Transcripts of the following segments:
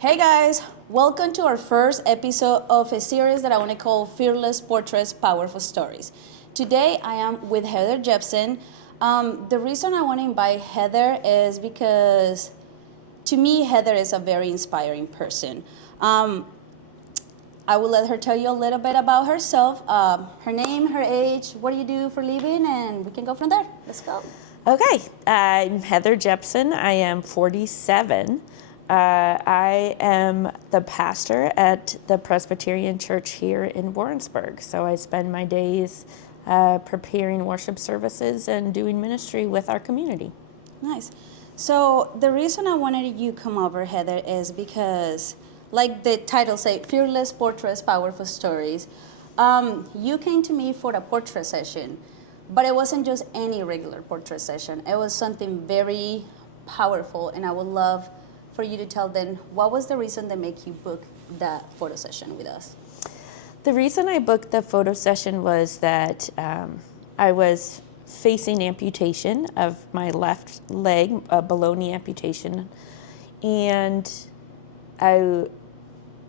Hey guys, welcome to our first episode of a series that I want to call Fearless Portraits, Powerful Stories. Today I am with Heather Jepsen. The reason I want to invite Heather is because to me, Heather is a very inspiring person. I will let her tell you a little bit about herself, her name, her age, what do you do for a living, and we can go from there. Let's go. Okay, I'm Heather Jepsen. I am 47. I am the pastor at the Presbyterian Church here in Warrensburg. So I spend my days preparing worship services and doing ministry with our community. Nice. So the reason I wanted you to come over, Heather, is because, like the title say, Fearless Portraits, Powerful Stories. You came to me for a portrait session, but it wasn't just any regular portrait session. It was something very powerful, and I would love for you to tell them what was the reason that made you book that photo session with us. The reason I booked the photo session was that I was facing amputation of my left leg, a below knee amputation, and I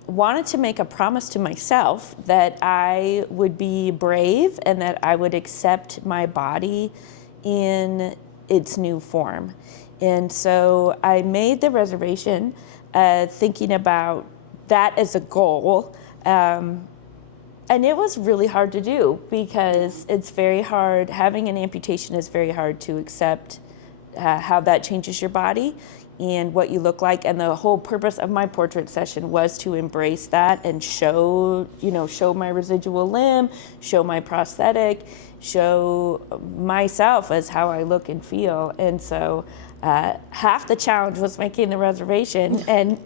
wanted to make a promise to myself that I would be brave and that I would accept my body in its new form. And so I made the reservation thinking about that as a goal. And it was really hard to do because it's very hard, having an amputation is very hard to accept how that changes your body and what you look like. And the whole purpose of my portrait session was to embrace that and show my residual limb, show my prosthetic, show myself as how I look and feel. And so half the challenge was making the reservation and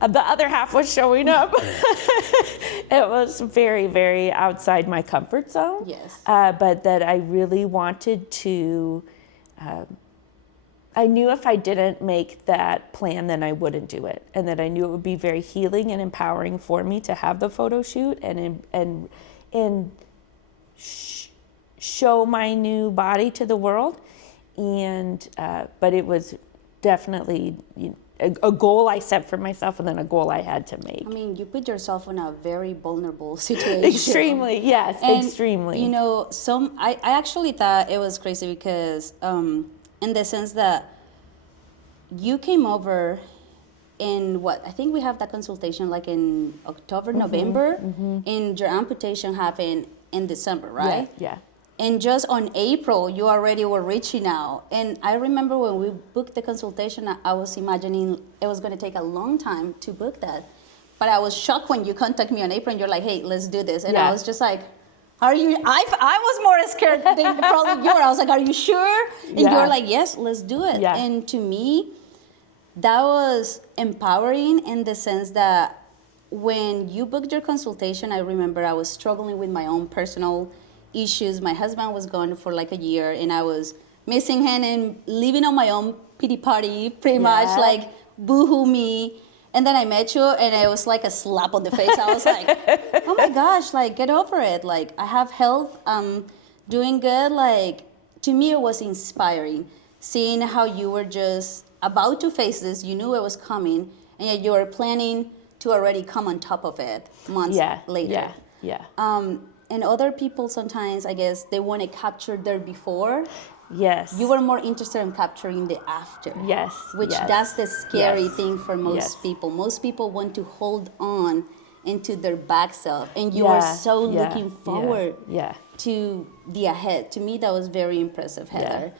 the other half was showing up. It was very, very outside my comfort zone. Yes. But that I really wanted to, I knew if I didn't make that plan, then I wouldn't do it. And that I knew it would be very healing and empowering for me to have the photo shoot and show my new body to the world. And but it was definitely a goal I set for myself, and then a goal I had to make. I mean, you put yourself in a very vulnerable situation. Extremely, yes, and, extremely. You know, I actually thought it was crazy because in the sense that you came over in I think we have that consultation like in October, November, and your amputation happened in December, right? Yeah. And just on April, you already were reaching out. And I remember when we booked the consultation, I was imagining it was going to take a long time to book that. But I was shocked when you contacted me on April and you're like, hey, let's do this. And I was just like, are you, I was more scared than probably you were. I was like, are you sure? And you were like, yes, let's do it. Yeah. And to me, that was empowering in the sense that when you booked your consultation, I remember I was struggling with my own personal issues. My husband was gone for like a year and I was missing him and living on my own pity party, pretty much like boo-hoo me. And then I met you and it was like a slap on the face. I was like, oh my gosh, like get over it. Like I have health, I'm doing good. Like to me it was inspiring seeing how you were just about to face this. You knew it was coming and yet you were planning to already come on top of it months later. Yeah. And other people sometimes, I guess, they want to capture their before. Yes. You were more interested in capturing the after. Yes. Which that's the scary thing for most people. Most people want to hold on into their back self. And you were so looking forward to the ahead. To me, that was very impressive, Heather.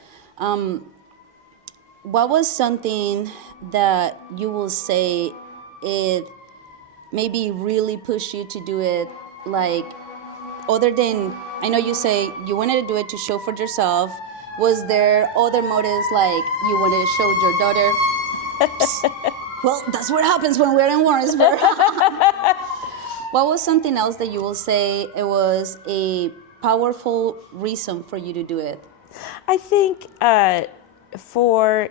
What was something that you will say it maybe really pushed you to do it, like, other than, I know you say you wanted to do it to show for yourself. Was there other motives, like you wanted to show your daughter? Well, that's what happens when we're in Warrensburg. What was something else that you will say it was a powerful reason for you to do it? I think for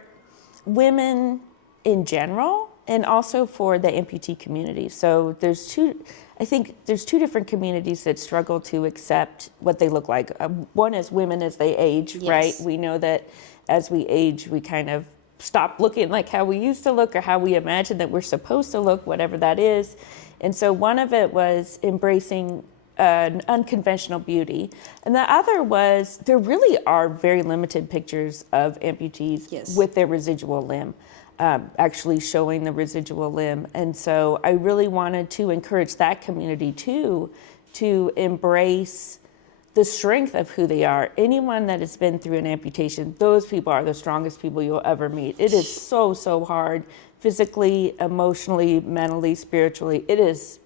women in general, and also for the amputee community. So there's two different communities that struggle to accept what they look like. One is women as they age, right? We know that as we age, we kind of stop looking like how we used to look or how we imagine that we're supposed to look, whatever that is. And so one of it was embracing an unconventional beauty. And the other was there really are very limited pictures of amputees Yes. with their residual limb, actually showing the residual limb. And so I really wanted to encourage that community too, to embrace the strength of who they are. Anyone that has been through an amputation, those people are the strongest people you'll ever meet. It is so, so hard, physically, emotionally, mentally, spiritually. It is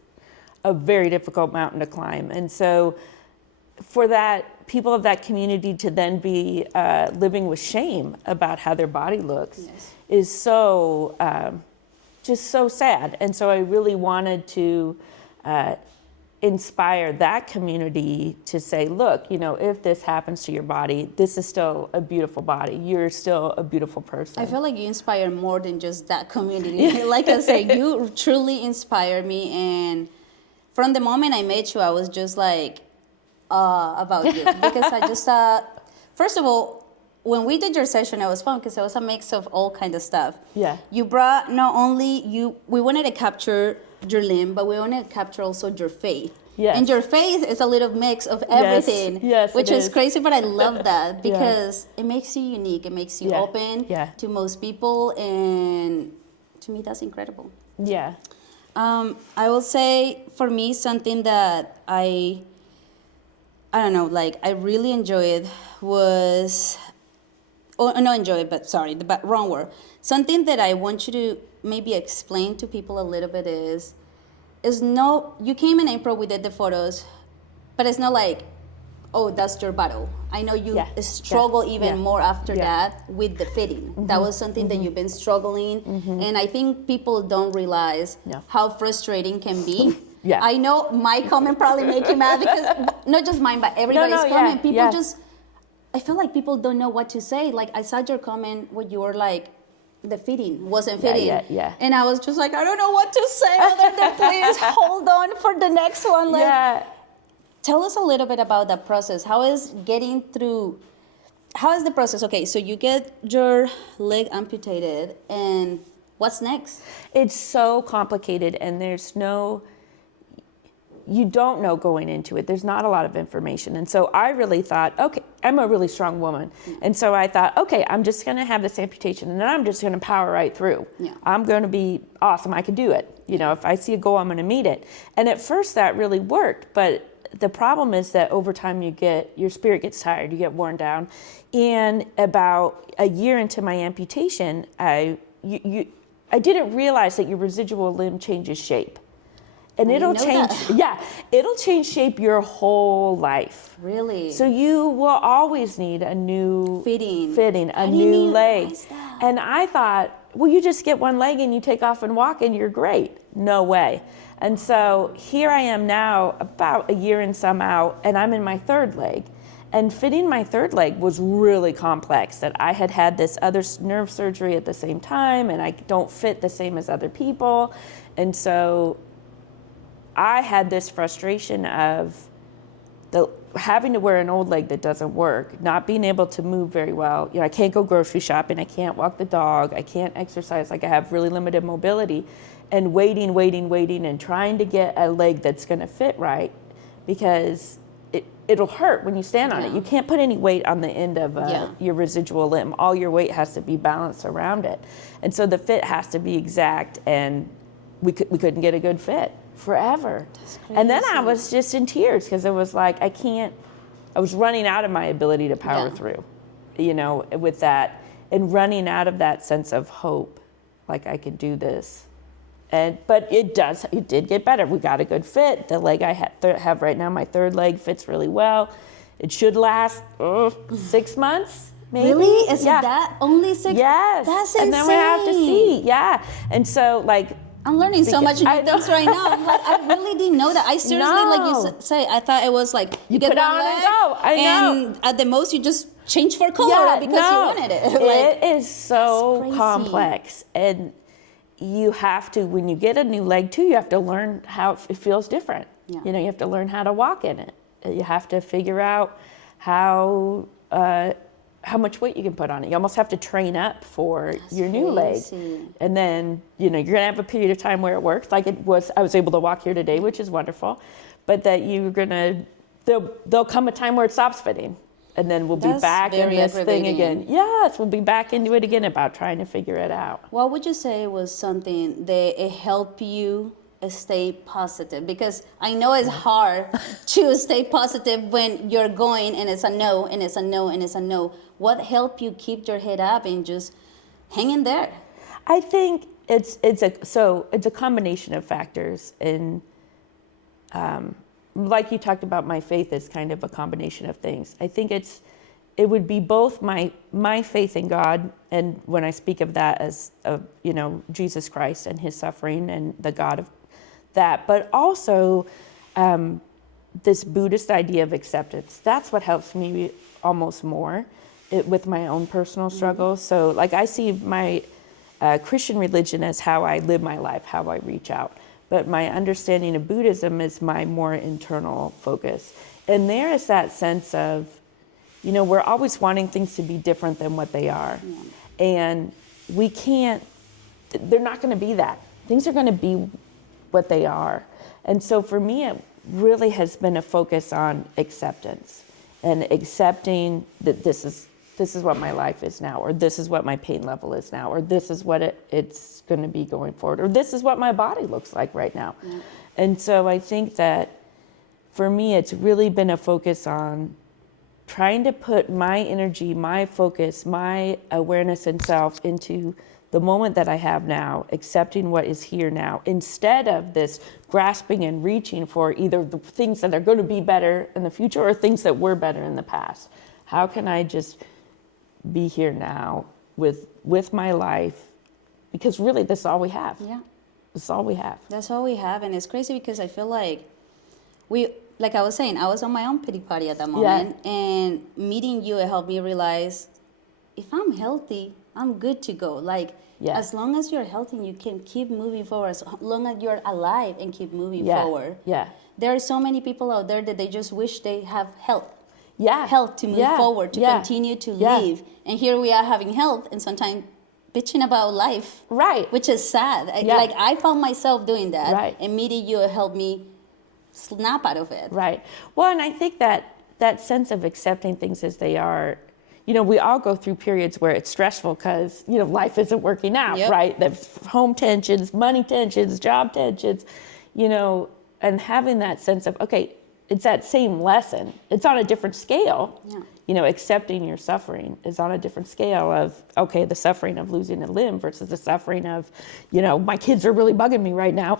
a very difficult mountain to climb. And so for that, people of that community to then be living with shame about how their body looks is so, just so sad. And so I really wanted to inspire that community to say, look, you know, if this happens to your body, this is still a beautiful body. You're still a beautiful person. I feel like you inspire more than just that community. Like I said, you truly inspire me. And from the moment I met you, I was just like, about you. Because I just thought, first of all, when we did your session, it was fun because it was a mix of all kind of stuff. Yeah. You brought not only we wanted to capture your limb, but we wanted to capture also your faith. Yes. And your faith is a little mix of everything, Yes, which it is crazy, but I love that Yeah. because it makes you unique. It makes you open to most people, and to me, that's incredible. Yeah. I will say for me, something that I don't know, like I really enjoyed was, not enjoyed, but sorry, the wrong word. Something that I want you to maybe explain to people a little bit is no, you came in April, we did the photos, but it's not like, oh, that's your battle. I know you struggle even more after that with the fitting. That was something that you've been struggling, and I think people don't realize how frustrating can be. I know my comment probably make you mad because not just mine, but everybody's comment. People just, I feel like people don't know what to say. Like I saw your comment where you were like, the fitting wasn't fitting. And I was just like, I don't know what to say other than please hold on for the next one. Like, tell us a little bit about that process. How is the process? Okay, so you get your leg amputated, and what's next? It's so complicated, and you don't know going into it. There's not a lot of information. And so I really thought, okay, I'm a really strong woman. And so I thought, okay, I'm just gonna have this amputation and then I'm just gonna power right through. I'm gonna be awesome, I can do it. You know, if I see a goal, I'm gonna meet it. And at first that really worked, but the problem is that over time your spirit gets tired, you get worn down. And about a year into my amputation, I didn't realize that your residual limb changes shape. And it'll change shape your whole life. Really? So you will always need a new fitting, a new leg. And I thought, well, you just get one leg and you take off and walk and you're great. No way. And so here I am now, about a year and some out, and I'm in my third leg. And fitting my third leg was really complex, that I had this other nerve surgery at the same time, and I don't fit the same as other people. And so I had this frustration of having to wear an old leg that doesn't work, not being able to move very well. You know, I can't go grocery shopping, I can't walk the dog, I can't exercise, like I have really limited mobility, and waiting, and trying to get a leg that's gonna fit right, because it'll hurt when you stand on it. You can't put any weight on the end of your residual limb. All your weight has to be balanced around it. And so the fit has to be exact, and we couldn't get a good fit forever. And then I was just in tears because it was like, I was running out of my ability to power through, you know, with that, and running out of that sense of hope, like I could do this. But it did get better. We got a good fit. The leg I have right now, my third leg, fits really well. It should last 6 months, maybe. Really? Is it that? Only 6? Yes. That's insane. And then we have to see. Yeah. And so, like, I'm learning so much new things right now. I'm like, I really didn't know that. I seriously, like you say, I thought it was like you get put one on leg, and go. I know. and at the most you just change for color because you wanted it. It is so complex, and you have to, when you get a new leg too, you have to learn how it feels different. You know, you have to learn how to walk in it. You have to figure out how how much weight you can put on it. You almost have to train up for your new leg. crazy. And then, you're going to have a period of time where it works. Like I was able to walk here today, which is wonderful. But that there'll come a time where it stops fitting. And then we'll be That's back in very this thing aggravating. again. Yes, we'll be back into it again about trying to figure it out. What would you say was something that it helped you stay positive? Because I know it's hard to stay positive when you're going and it's a no, and it's a no, and it's a no. What helped you keep your head up and just hang in there? I think it's a combination of factors, and like you talked about, my faith is kind of a combination of things. I think it would be both my faith in God, and when I speak of that as Jesus Christ and his suffering and the God of that, but also this Buddhist idea of acceptance. That's what helps me almost more with my own personal struggles. So like I see my Christian religion as how I live my life, how I reach out. But my understanding of Buddhism is my more internal focus. And there is that sense of, we're always wanting things to be different than what they are. Yeah. And they're not going to be that. Things are going to be what they are. And so for me, it really has been a focus on acceptance and accepting that this is what my life is now, or this is what my pain level is now, or this is what it's going to be going forward, or this is what my body looks like right now. Yeah. And so I think that for me, it's really been a focus on trying to put my energy, my focus, my awareness and self into the moment that I have now, accepting what is here now, instead of this grasping and reaching for either the things that are going to be better in the future or things that were better in the past. How can I just be here now with my life? Because really, this is all we have. Yeah. This is all we have. That's all we have. And it's crazy because I feel like like I was saying, I was on my own pity party at that moment. Yeah. And meeting you, it helped me realize if I'm healthy, I'm good to go. Like, as long as you're healthy, you can keep moving forward. As long as you're alive and keep moving forward. Yeah. There are so many people out there that they just wish they have health. Yeah. Health to move forward, to continue to live. And here we are having health and sometimes bitching about life. Right. Which is sad. Like, I found myself doing that. Right. And meeting you helped me snap out of it. Right. Well, and I think that sense of accepting things as they are, we all go through periods where it's stressful because, life isn't working out, right? The home tensions, money tensions, job tensions, and having that sense of, okay, it's that same lesson. It's on a different scale. Yeah. Accepting your suffering is on a different scale of, okay, the suffering of losing a limb versus the suffering of, my kids are really bugging me right now.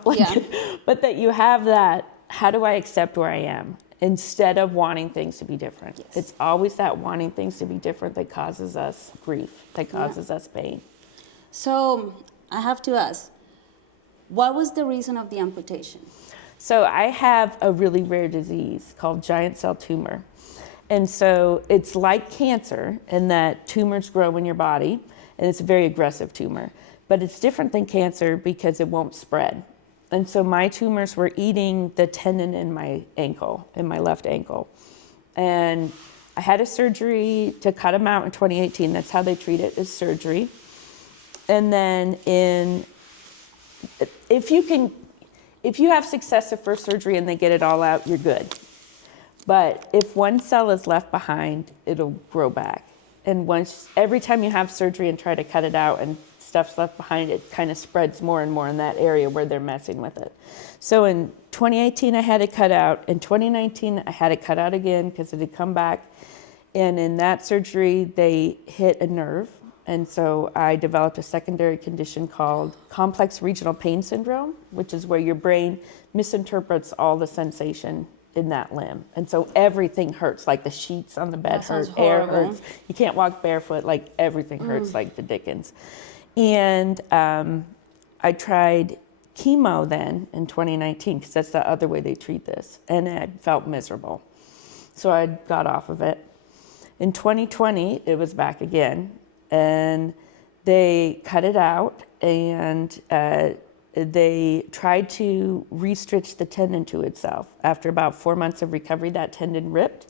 But that you have that, how do I accept where I am? Instead of wanting things to be different. Yes. It's always that wanting things to be different that causes us grief, that causes us pain. So I have to ask, what was the reason of the amputation? So I have a really rare disease called giant cell tumor. And so it's like cancer in that tumors grow in your body, and it's a very aggressive tumor. But it's different than cancer because it won't spread. And so my tumors were eating the tendon in my ankle, in my left ankle. And I had a surgery to cut them out in 2018. That's how they treat it, is surgery. And then if you have success at first surgery and they get it all out, you're good. But if one cell is left behind, it'll grow back. And every time you have surgery and try to cut it out and stuff's left behind, it kind of spreads more and more in that area where they're messing with it. So in 2018, I had it cut out. In 2019, I had it cut out again because it had come back. And in that surgery, they hit a nerve. And so I developed a secondary condition called complex regional pain syndrome, which is where your brain misinterprets all the sensation in that limb. And so everything hurts, like the sheets on the bed hurt, air hurts. You can't walk barefoot, like everything hurts like the dickens. And I tried chemo then in 2019, because that's the other way they treat this, and I felt miserable. So I got off of it. In 2020, it was back again, and they cut it out, and they tried to re-stitch the tendon to itself. After about 4 months of recovery, that tendon ripped,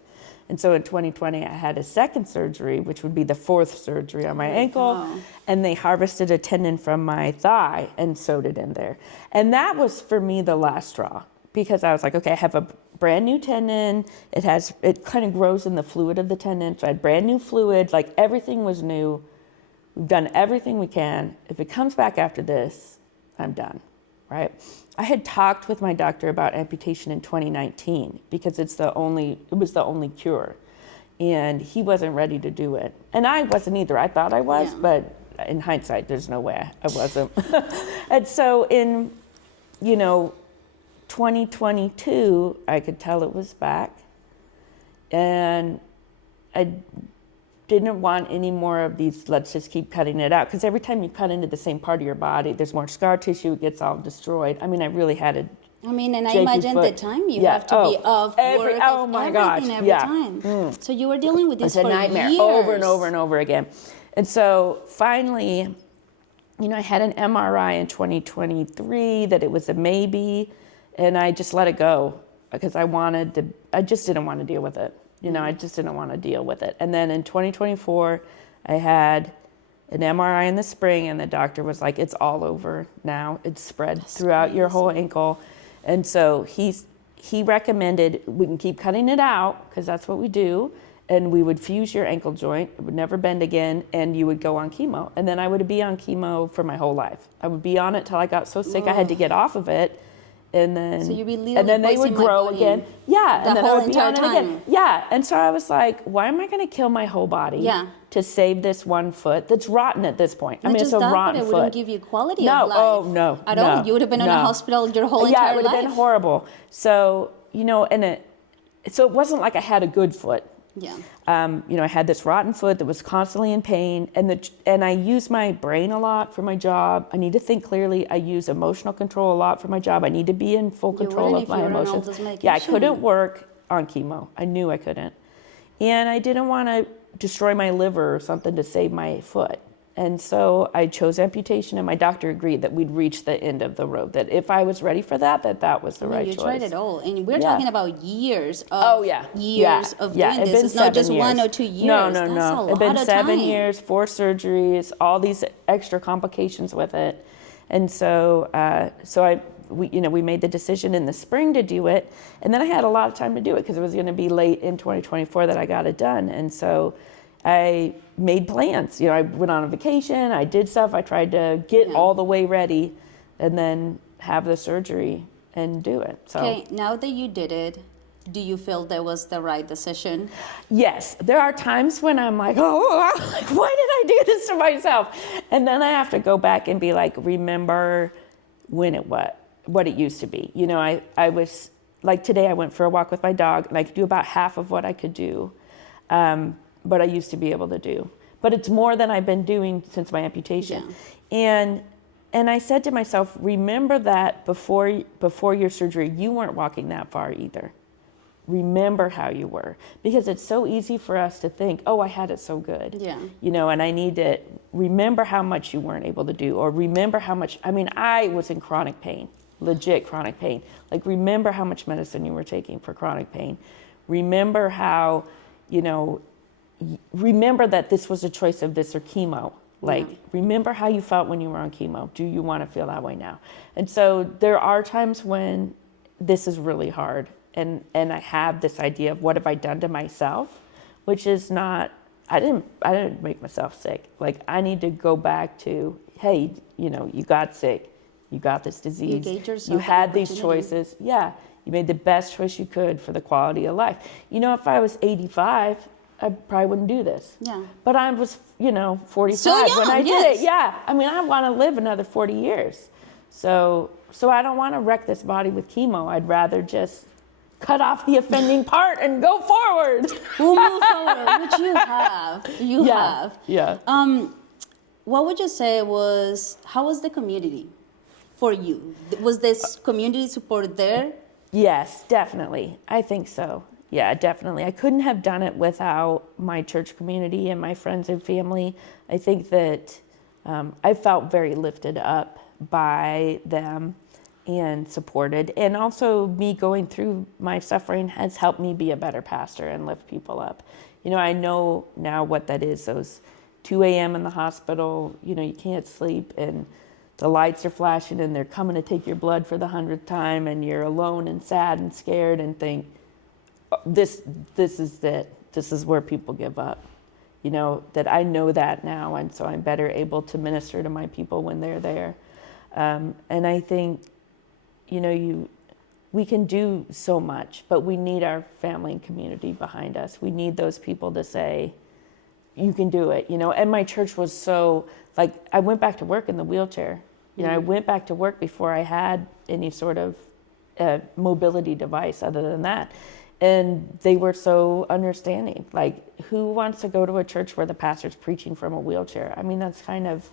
And so in 2020, I had a second surgery, which would be the fourth surgery on my ankle. wow. And they harvested a tendon from my thigh and sewed it in there. And that was, for me, the last straw, because I was like, okay, I have a brand new tendon. It kind of grows in the fluid of the tendon. So I had brand new fluid, like everything was new. We've done everything we can. If it comes back after this, I'm done, right? I had talked with my doctor about amputation in 2019 because it was the only cure. And he wasn't ready to do it. And I wasn't either. I thought I was, Yeah. but in hindsight, there's no way I wasn't. And so in, 2022, I could tell it was back. And I didn't want any more of these, let's just keep cutting it out. Because every time you cut into the same part of your body, there's more scar tissue, it gets all destroyed. I mean, I really had a I mean, and I shaky imagine the foot. time you Yeah. have to be off every, work, oh of my everything gosh, every yeah. time. So you were dealing with this It's a for nightmare, years. over and over and over again. And so finally, I had an MRI in 2023 that it was a maybe, and I just let it go because I just didn't want to deal with it. I just didn't want to deal with it. And then in 2024, I had an MRI in the spring, and the doctor was like, it's all over now. It's spread throughout your whole ankle. And so he recommended we can keep cutting it out because that's what we do. And we would fuse your ankle joint. It would never bend again, and you would go on chemo. And then I would be on chemo for my whole life. I would be on it till I got so sick I had to get off of it. And then, So you'd be literally and then they would poisoning my grow body again. Yeah, the and then whole I would be on it entire again. time. Yeah, and so I was like, why am I going to kill my whole body Yeah. to save this one foot that's rotten at this point? Not I mean, just it's a that, rotten but it foot. wouldn't give you quality No, of life. oh no, At no, all. You would have been in a no. hospital your whole Yeah, entire it would have life. been horrible. So, so it wasn't like I had a good foot. Yeah. I had this rotten foot that was constantly in pain, and I use my brain a lot for my job. I need to think clearly. I use emotional control a lot for my job. I need to be in full control wouldn't of if you my were on all emotions. those Yeah, I medication. couldn't work on chemo. I knew I couldn't. And I didn't want to destroy my liver or something to save my foot. And so I chose amputation, and my doctor agreed that we'd reach the end of the road, that if I was ready for that was the right You choice. tried it all, and we're Yeah. talking about years of Oh yeah, years yeah. of yeah. doing It'd this. been It's not just 7 years. 1 or 2 years. No, That's a It'd been lot of 7 time. years, 4 surgeries, all these extra complications with it, and so we made the decision in the spring to do it, and then I had a lot of time to do it because it was going to be late in 2024 that I got it done, and so I made plans. I went on a vacation, I did stuff, I tried to get all the way ready, and then have the surgery and do it. So. Okay, now that you did it, do you feel that was the right decision? Yes, there are times when I'm like, why did I do this to myself? And then I have to go back and be like, remember when what it used to be. I was, like today I went for a walk with my dog, and I could do about half of what I could do, but I used to be able to do. But it's more than I've been doing since my amputation. Yeah. And I said to myself, remember that before your surgery, you weren't walking that far either. Remember how you were, because it's so easy for us to think, oh, I had it so good. Yeah. And I need to remember how much you weren't able to do, or remember how much, I was in chronic pain, legit chronic pain. Like, remember how much medicine you were taking for chronic pain. Remember how, remember that this was a choice of this or chemo. Like, remember how you felt when you were on chemo. Do you want to feel that way now? And so there are times when this is really hard. And I have this idea of what have I done to myself, which is not, I didn't make myself sick. Like, I need to go back to, hey, you got sick. You got this disease. You gave yourself You had an these opportunity. choices. Yeah. You made the best choice you could for the quality of life. If I was 85, I probably wouldn't do this. Yeah. But I was, 45 So young, when I did yes. it. Yeah. I want to live another 40 years. So I don't want to wreck this body with chemo. I'd rather just cut off the offending part and go forward. We'll move forward, which you have. You have. Yeah. What would you say how was the community for you? Was this community support there? Yes, definitely. I think so. Yeah, definitely. I couldn't have done it without my church community and my friends and family. I think that I felt very lifted up by them. and supported. And also me going through my suffering has helped me be a better pastor and lift people up. You know, I know now what that is, those 2 a.m. in the hospital, you know, you can't sleep and the lights are flashing and they're coming to take your blood for the 100th time and you're alone and sad and scared and think, this is it. This is where people give up. You know, that I know that now, and so I'm better able to minister to my people when they're there. And I think, you know, we can do so much, but we need our family and community behind us. We need those people to say, you can do it, you know. And my church was so, like, I went back to work in the wheelchair. You know, I went back to work before I had any sort of mobility device other than that. And they were so understanding. Like, who wants to go to a church where the pastor's preaching from a wheelchair? I mean, that's kind of,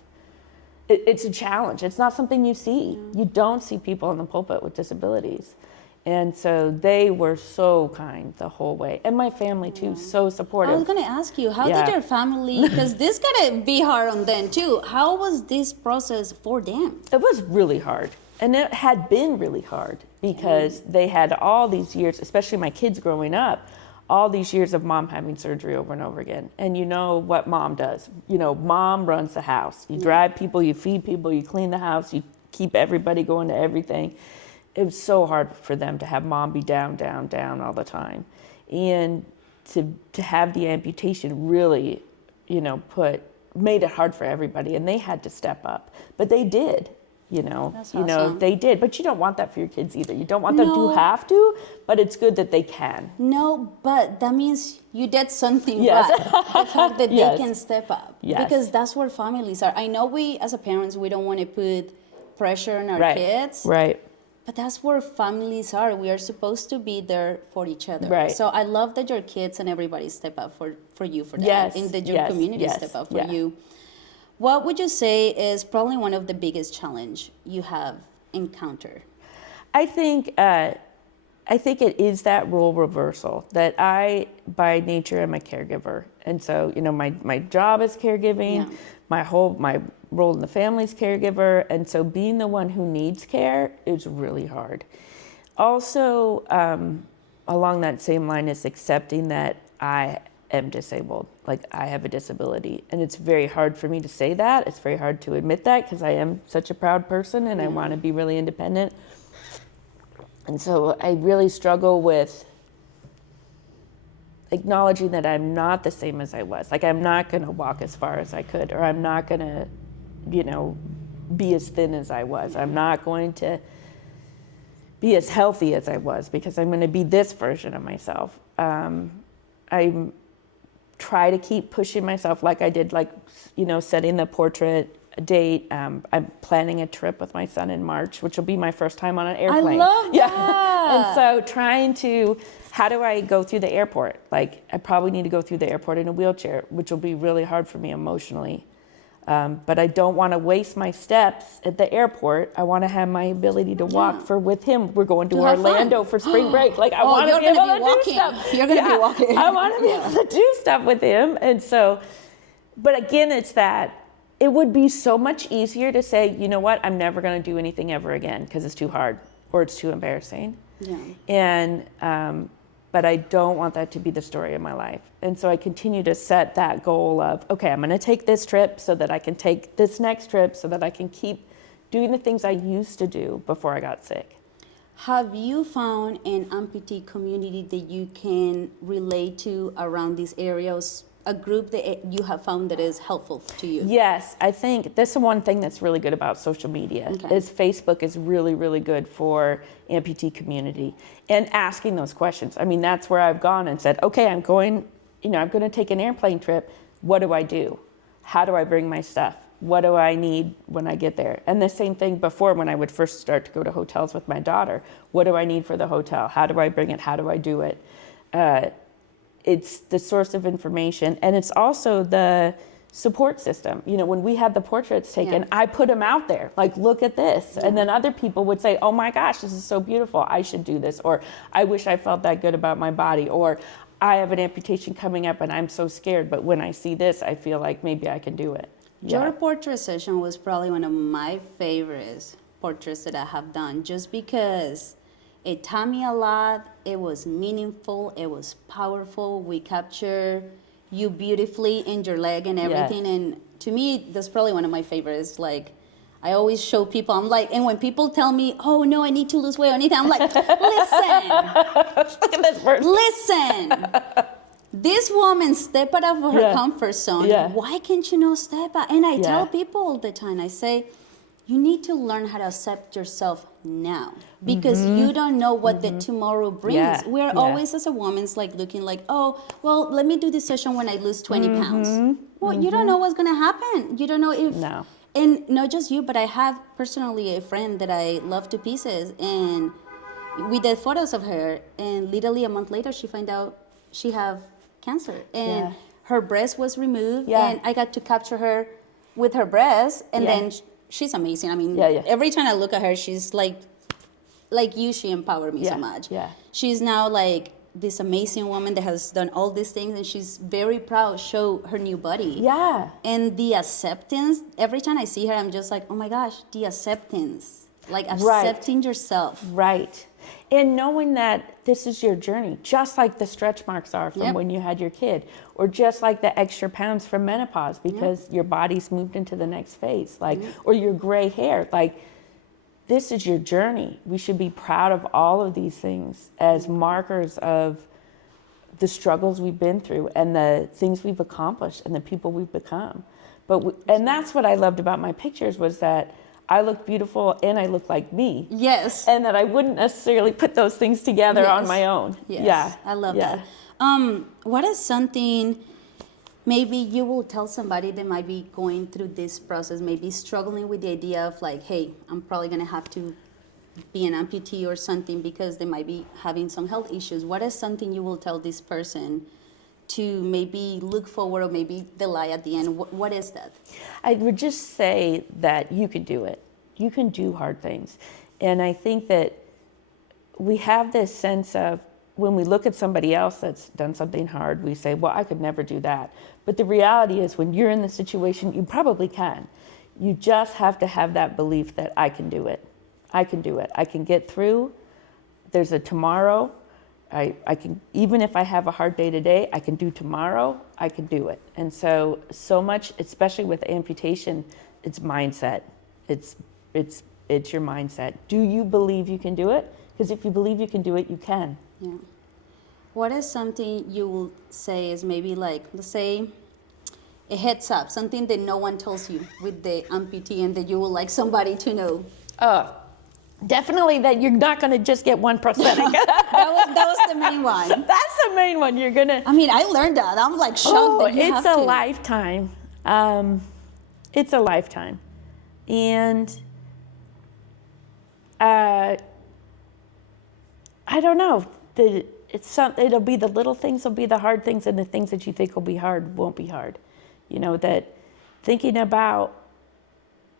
it's a challenge. It's not something you see. You don't see people in the pulpit with disabilities. And so they were so kind the whole way. And my family too, so supportive. I was going to ask you, how did your family, because this got to be hard on them too. How was this process for them? It was really hard. And it had been really hard because they had all these years, especially my kids growing up, all these years of mom having surgery over and over again. And you know what mom does. You know, mom runs the house. You drive people, you feed people, you clean the house, you keep everybody going to everything. It was so hard for them to have mom be down, down, down all the time. And to have the amputation really, you know, made it hard for everybody. And they had to step up. But they did. You know, That's you know, awesome. they did, but you don't want that for your kids either. You don't want them to have to, but it's good that they can. No, but that means you did something Yes. right. The fact that Yes. they can step up. Yes. Because that's where families are. I know we, as a parents, we don't want to put pressure on our Right. kids. Right. But that's where families are. We are supposed to be there for each other. Right. So I love that your kids and everybody step up for you for that. Yes, And that your yes, community yes, step up for yeah. you. What would you say is probably one of the biggest challenge you have encountered? I think it is that role reversal that I, by nature, am a caregiver. And so, you know, my job is caregiving, my role in the family is caregiver. And so being the one who needs care is really hard. Also, along that same line is accepting that I am disabled, like I have a disability. And it's very hard for me to say that. It's very hard to admit that because I am such a proud person and I want to be really independent. And so I really struggle with acknowledging that I'm not the same as I was. Like, I'm not going to walk as far as I could, or I'm not going to, you know, be as thin as I was. I'm not going to be as healthy as I was because I'm going to be this version of myself. I try to keep pushing myself like I did, like, you know, setting the portrait date. I'm planning a trip with my son in March, which will be my first time on an airplane. I love Yeah. that. And so trying to, how do I go through the airport? Like, I probably need to go through the airport in a wheelchair, which will be really hard for me emotionally. But I don't want to waste my steps at the airport. I want to have my ability to walk with him. We're going to have Orlando fun. for spring break. Like, I want to you're be able gonna to be do walking. stuff. You're gonna be walking. I want to be able to do stuff with him. And so, but again, it's that it would be so much easier to say, you know what, I'm never going to do anything ever again because it's too hard or it's too embarrassing. Yeah. And, but I don't want that to be the story of my life. And so I continue to set that goal of, okay, I'm going to take this trip so that I can take this next trip so that I can keep doing the things I used to do before I got sick. Have you found an amputee community that you can relate to around these areas? A group that you have found that is helpful to you? Yes, I think that's the one thing that's really good about social media is Facebook is really, really good for amputee community and asking those questions. I mean, that's where I've gone and said, okay, I'm going to take an airplane trip. What do I do? How do I bring my stuff? What do I need when I get there? And the same thing before when I would first start to go to hotels with my daughter. What do I need for the hotel? How do I bring it? How do I do it? It's the source of information, and it's also the support system. You know, when we had the portraits taken, I put them out there, like, look at this. And then other people would say, oh my gosh, this is so beautiful. I should do this. Or I wish I felt that good about my body. Or I have an amputation coming up and I'm so scared, but when I see this, I feel like maybe I can do it. Your portrait session was probably one of my favorites portraits that I have done, just because it taught me a lot. It was meaningful. It was powerful. We capture you beautifully in your leg and everything. Yeah. And to me, that's probably one of my favorites. Like, I always show people, I'm like, and when people tell me, oh no, I need to lose weight or anything, I'm like, listen, this woman stepped out of her Yeah. comfort zone. Yeah. Why can't you not step out? And I Yeah. tell people all the time, I say, you need to learn how to accept yourself now, because you don't know what the tomorrow brings. Yeah. We're Yeah. always, as a woman's, like looking like, oh, well, let me do this session when I lose 20 pounds. Well, you don't know what's going to happen. You don't know if, No. and not just you, but I have personally a friend that I love to pieces, and we did photos of her, and literally a month later, she found out she have cancer, and Yeah. her breast was removed, Yeah. and I got to capture her with her breast, and Yeah. then she's amazing. I mean, Yeah, yeah. every time I look at her, she's like you, she empowered me so Yeah, much. yeah. She's now like this amazing woman that has done all these things, and she's very proud to show her new body. Yeah. And the acceptance, every time I see her, I'm just like, oh my gosh, the acceptance. Like Right. accepting yourself. Right. And knowing that this is your journey, just like the stretch marks are from Yep. when you had your kid, or just like the extra pounds from menopause because your body's moved into the next phase, like, or your gray hair. Like, this is your journey. We should be proud of all of these things as markers of the struggles we've been through and the things we've accomplished and the people we've become. And that's what I loved about my pictures, was that I looked beautiful and I looked like me. Yes. And that I wouldn't necessarily put those things together on Yes. my own. Yes. Yeah. I love Yeah. that. What is something maybe you will tell somebody that might be going through this process, maybe struggling with the idea of like, hey, I'm probably going to have to be an amputee or something because they might be having some health issues. What is something you will tell this person to maybe look forward, or maybe the lie at the end? What is that? I would just say that you can do it. You can do hard things. And I think that we have this sense of, when we look at somebody else that's done something hard, we say, well, I could never do that. But the reality is, when you're in the situation, you probably can. You just have to have that belief that I can do it. I can do it. I can get through. There's a tomorrow. I can, even if I have a hard day today, I can do tomorrow. I can do it. And so much, especially with amputation, it's mindset. It's your mindset. Do you believe you can do it? Because if you believe you can do it, you can. Yeah. What is something you will say is maybe like, let's say, a heads up, something that no one tells you with the amputee and that you would like somebody to know? Definitely that you're not going to just get one prosthetic. That was the main one. That's the main one. You're going to... I mean, I learned that. I'm like shocked that you it's have a to. lifetime. It's a lifetime. And I don't know. It'll be the little things will be the hard things, and the things that you think will be hard won't be hard. You know, that thinking about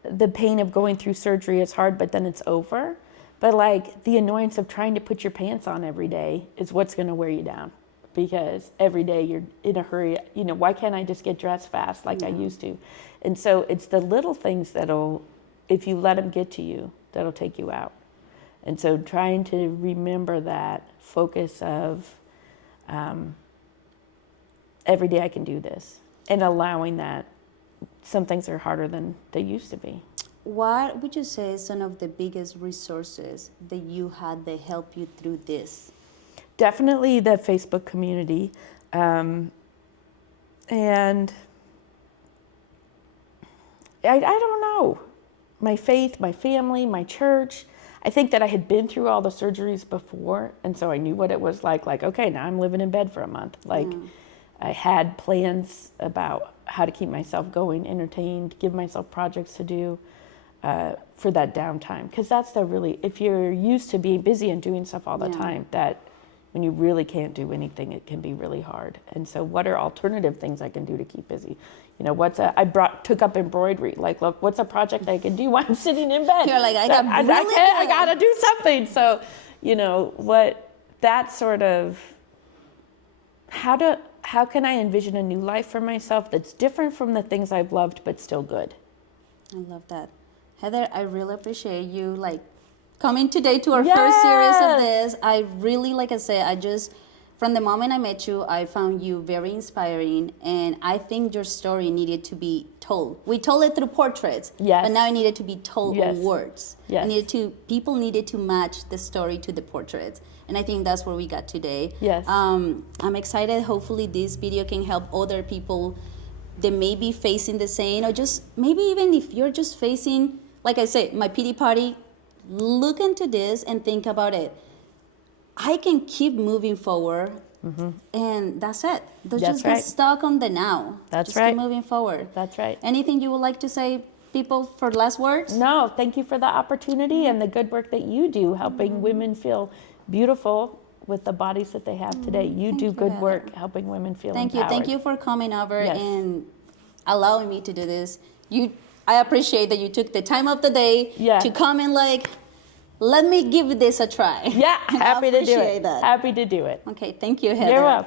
the pain of going through surgery is hard, but then it's over. But like the annoyance of trying to put your pants on every day is what's going to wear you down, because every day you're in a hurry. You know, why can't I just get dressed fast like I used to? And so it's the little things that'll, if you let them get to you, that'll take you out. And so trying to remember that focus of every day I can do this, and allowing that some things are harder than they used to be. What would you say is some of the biggest resources that you had that helped you through this? Definitely the Facebook community. And I don't know. My faith, my family, my church. I think that I had been through all the surgeries before, and so I knew what it was like. Like, okay, now I'm living in bed for a month. Like, I had plans about how to keep myself going, entertained, give myself projects to do for that downtime. Because that's if you're used to being busy and doing stuff all the time, that when you really can't do anything, it can be really hard. And so what are alternative things I can do to keep busy? You know, took up embroidery. Like, look, what's a project I can do while I'm sitting in bed? You're like, I got to do something. So, you know, how can I envision a new life for myself that's different from the things I've loved, but still good? I love that. Heather, I really appreciate you like coming today to our first series of this. I really, like I said, I just from the moment I met you, I found you very inspiring, and I think your story needed to be told. We told it through portraits, Yes. but now it needed to be told Yes. on words. Yes. People needed to match the story to the portraits, and I think that's where we got today. Yes. I'm excited. Hopefully, this video can help other people that may be facing the same, or just maybe even if you're just facing, like I said, my pity party. Look into this and think about it. I can keep moving forward, and that's it. Don't That's just right. get stuck on the now. That's just right. keep moving forward. That's right. Anything you would like to say, people, for last words? No, thank you for the opportunity and the good work that you do, helping women feel beautiful with the bodies that they have today. You do good Heather. work helping women feel Thank you. empowered. Thank you for coming over Yes. and allowing me to do this. I appreciate that you took the time of the day Yeah. to come and like, let me give this a try. Yeah, And I happy to do appreciate it. that. Happy to do it. Okay, thank you, Heather. You're welcome.